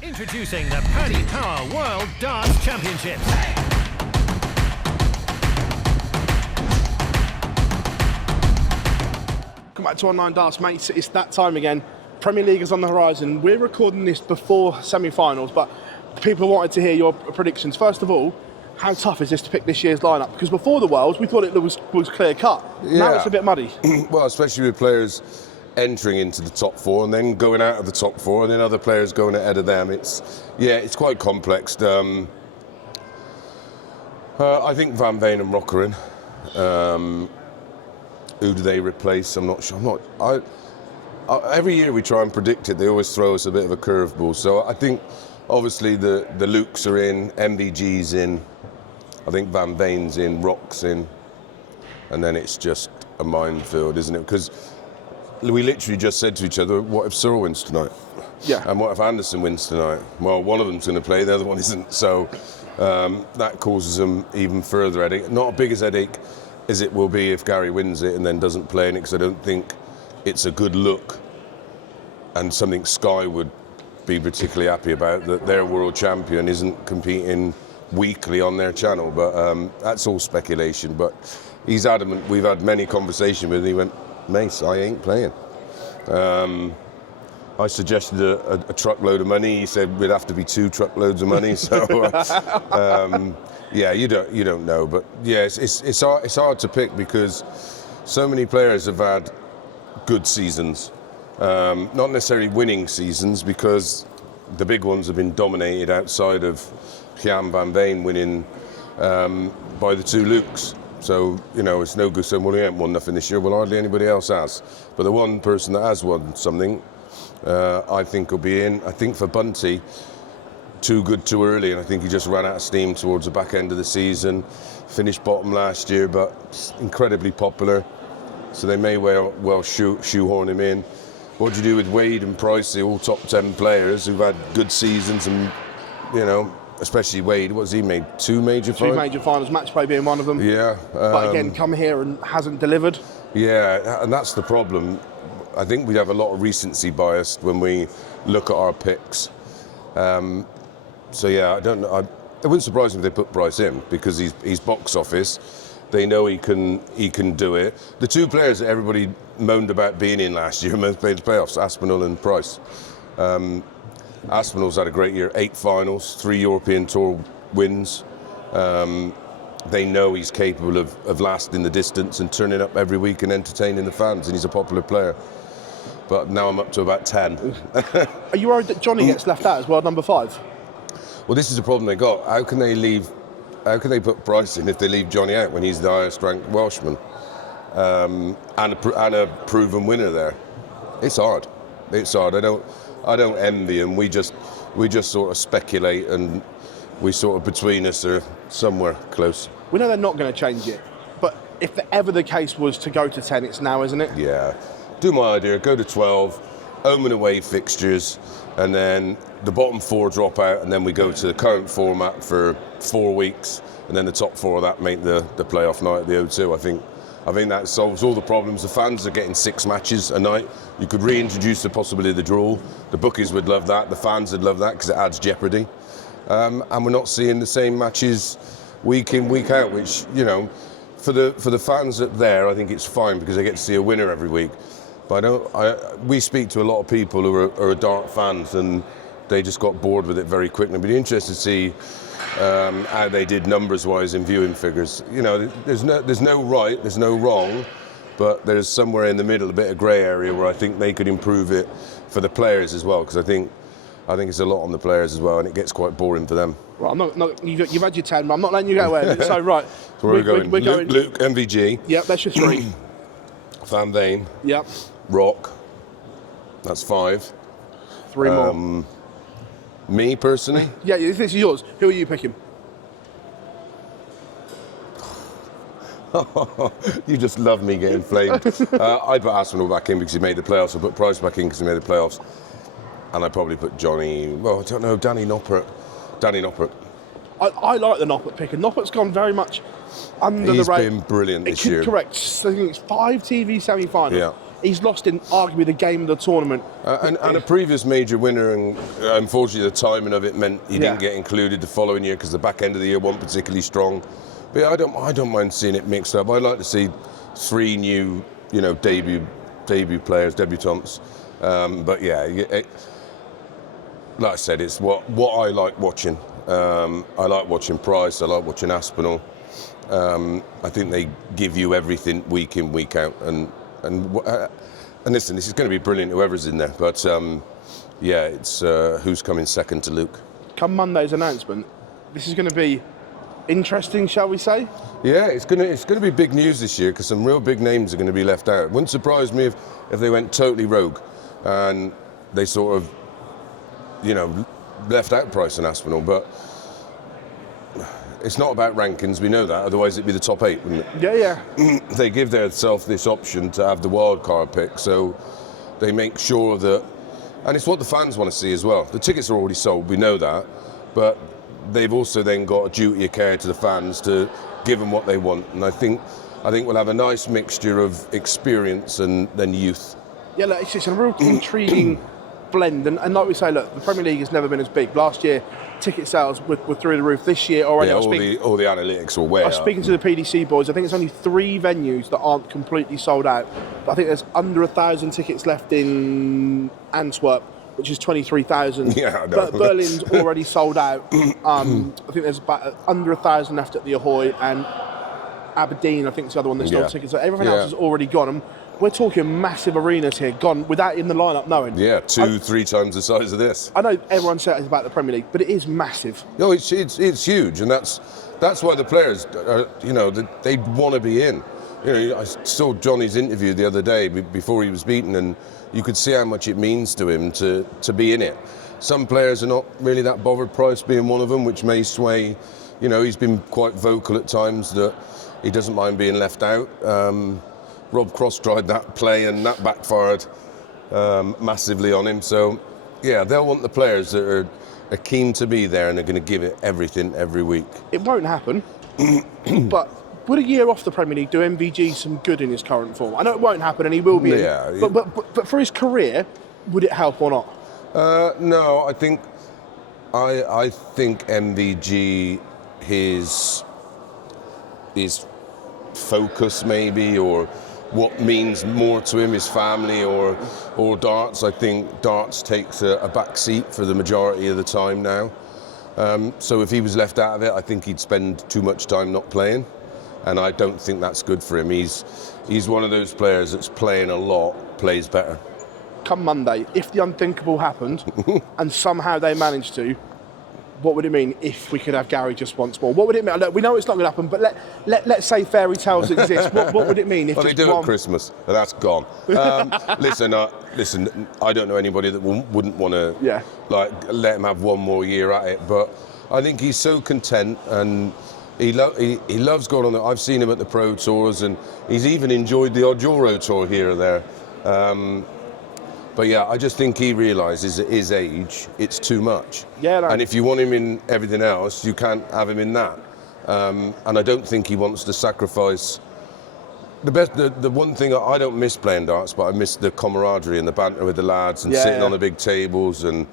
Introducing the Paddy Power World Darts Championship. Come back to Online Darts, mates. It's that time again. Premier League is on the horizon. We're recording this before semi-finals, but people wanted to hear your predictions. First of all, how tough is this to pick this year's lineup? Because before the Worlds, we thought it was clear cut. Yeah. Now it's a bit muddy. Well, especially with players entering into the top four and then going out of the top four and then other players going ahead of them. It's quite complex. I think Van Veen and Rock are in. Who do they replace? I'm not sure. Every year we try and predict it, they always throw us a bit of a curveball. So I think obviously the Lukes are in, MVG's in, I think Van Veen's in, Rock's in, and then it's just a minefield, isn't it? Because we literally just said to each other, what if Searle wins tonight? Yeah. And what if Anderson wins tonight? Well, one of them's going to play, the other one isn't. So that causes them even further headache. Not as big a headache as it will be if Gary wins it and then doesn't play in it, because I don't think it's a good look and something Sky would be particularly happy about, that their world champion isn't competing weekly on their channel. But that's all speculation. But he's adamant. We've had many conversations with him. He went, Mace, I ain't playing. I suggested a truckload of money. He said we'd have to be 2 truckloads of money. So yeah, you don't know. But yeah, it's hard to pick because so many players have had good seasons, not necessarily winning seasons, because the big ones have been dominated outside of Jan Van Veen winning by the 2 Lukes. So, it's no good saying, well, he ain't won nothing this year. Well, hardly anybody else has. But the one person that has won something, I think will be in. I think for Bunty, too good too early, and I think he just ran out of steam towards the back end of the season. Finished bottom last year, but incredibly popular. So they may well shoehorn him in. What do you do with Wade and Price, the all top 10 players who've had good seasons and, especially Wade, what's he made? 2 major finals? 2 major finals, match play being one of them. Yeah. But again, come here and hasn't delivered. Yeah, and that's the problem. I think we have a lot of recency bias when we look at our picks. So yeah, I don't know. It wouldn't surprise me if they put Price in, because he's box office. They know he can do it. The 2 players that everybody moaned about being in last year made the playoffs, Aspinall and Price. Aspinall's had a great year, 8 finals, 3 European Tour wins. They know he's capable of lasting the distance and turning up every week and entertaining the fans, and he's a popular player. But now I'm up to about 10. Are you worried that Johnny gets left out as world number 5? Well, this is the problem they got. How can they put Price in if they leave Johnny out when he's the highest ranked Welshman and a proven winner there? It's hard. It's hard. I don't envy him. We just sort of speculate, and we sort of between us are somewhere close. We know they're not going to change it, but if ever the case was to go to 10, it's now, isn't it? Yeah. Do my idea. Go to 12, home and away fixtures, and then the bottom 4 drop out, and then we go to the current format for 4 weeks, and then the top 4 of that make the playoff night at the O2. I think that solves all the problems. The fans are getting 6 matches a night. You could reintroduce the possibility of the draw. The bookies would love that. The fans would love that because it adds jeopardy. And we're not seeing the same matches week in, week out, which, for the fans up there, I think it's fine because they get to see a winner every week. But we speak to a lot of people who are dart fans, and they just got bored with it very quickly. It'd be interesting to see how they did numbers-wise in viewing figures. There's no right, there's no wrong, but there's somewhere in the middle, a bit of grey area where I think they could improve it for the players as well, because I think it's a lot on the players as well, and it gets quite boring for them. Right, you've had your 10, but I'm not letting you go away. So right, so we're going. Luke, MVG. Yep, that's your 3. Van Veen. Yep. Rock. That's 5. 3 more. Me personally? Yeah, this is yours. Who are you picking? You just love me getting flamed. I'd put Aspinall back in because he made the playoffs. I put Price back in because he made the playoffs. And I'd probably put Johnny, well, I don't know, Danny Noppert. I like the Noppert pick, and Noppert's gone very much under the radar. He's been brilliant this year. Correct. I think it's 5 TV semi-finals. Yeah. he's lost in arguably the game of the tournament. And a previous major winner, and unfortunately the timing of it meant he didn't get included the following year because the back end of the year wasn't particularly strong. But yeah, I don't mind seeing it mixed up. I'd like to see 3 new, debut players, debutants. But yeah, like I said, it's what I like watching. I like watching Price. I like watching Aspinall. I think they give you everything week in, week out. And listen, this is going to be brilliant, whoever's in there. But yeah, it's who's coming second to Luke. Come Monday's announcement, this is going to be interesting, shall we say? Yeah, it's going to be big news this year because some real big names are going to be left out. It wouldn't surprise me if they went totally rogue and they sort of, left out Price and Aspinall. But it's not about rankings, we know that, otherwise it'd be the top 8, wouldn't it? Yeah. They give themselves this option to have the wild card pick, so they make sure that, and it's what the fans want to see as well. The tickets are already sold, we know that, but they've also then got a duty of care to the fans to give them what they want. And I think we'll have a nice mixture of experience and then youth. Yeah, look, it's just a real intriguing blend. And like we say, look, the Premier League has never been as big. Last year, ticket sales were through the roof. This year already, all the analytics are way up. I was speaking to the PDC boys. I think it's only 3 venues that aren't completely sold out. But I think there's under 1,000 tickets left in Antwerp, which is 23,000. Yeah, I know. Berlin's already sold out. I think there's about under 1,000 left at the Ahoy, and Aberdeen, I think, is the other one that's sold tickets. So everything else is already gone. And we're talking massive arenas here, gone without in the lineup knowing. Yeah, 3 times the size of this. I know everyone says about the Premier League, but it is massive. No, it's huge, and that's why the players, they want to be in. I saw Johnny's interview the other day before he was beaten, and you could see how much it means to him to be in it. Some players are not really that bothered, Price being one of them, which may sway. He's been quite vocal at times that he doesn't mind being left out. Rob Cross tried that play and that backfired massively on him. So, yeah, they'll want the players that are keen to be there and are going to give it everything every week. It won't happen, but would a year off the Premier League do MVG some good in his current form? I know it won't happen and he will be in, but for his career, would it help or not? No, I think MVG, his focus maybe, or what means more to him, his family or darts. I think darts takes a back seat for the majority of the time now. So if he was left out of it, I think he'd spend too much time not playing, and I don't think that's good for him. He's one of those players that's playing a lot, plays better. Come Monday, if the unthinkable happened and somehow they managed to, what would it mean if we could have Gary just once more? What would it mean? Look, we know it's not going to happen, but let's say fairy tales exist. What would it mean if they do at Christmas, and that's gone. Listen, I don't know anybody that wouldn't want to let him have one more year at it, but I think he's so content, and he loves going on. I've seen him at the Pro Tours, and he's even enjoyed the odd Euro Tour here or there. But yeah, I just think he realises at his age, it's too much. Yeah, no. And if you want him in everything else, you can't have him in that. And I don't think he wants to sacrifice. The one thing, I don't miss playing darts, but I miss the camaraderie and the banter with the lads and sitting on the big tables and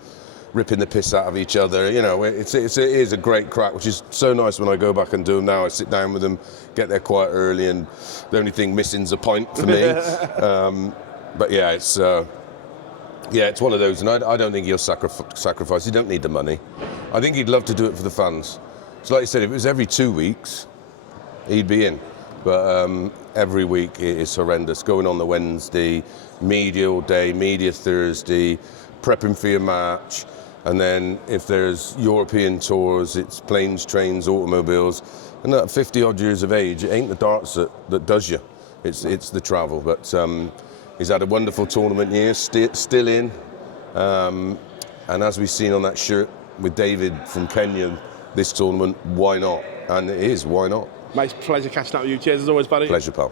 ripping the piss out of each other. It is a great crack, which is so nice when I go back and do them now. I sit down with them, get there quite early, and the only thing missing is a pint for me. But yeah, it's one of those, and I don't think he'll sacrifice. He don't need the money. I think he'd love to do it for the fans. So like you said, if it was every 2 weeks, he'd be in. But every week it is horrendous. Going on the Wednesday, media all day, media Thursday, prepping for your match, and then if there's European tours, it's planes, trains, automobiles. And at 50 odd years of age, it ain't the darts that does you. It's the travel. But he's had a wonderful tournament year, still in. And as we've seen on that shirt with David from Kenya, this tournament, why not? And it is, why not? Mate, it's a pleasure catching up with you. Cheers as always, buddy. Pleasure, pal.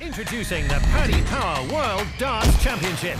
Introducing the Paddy Power World Darts Championship.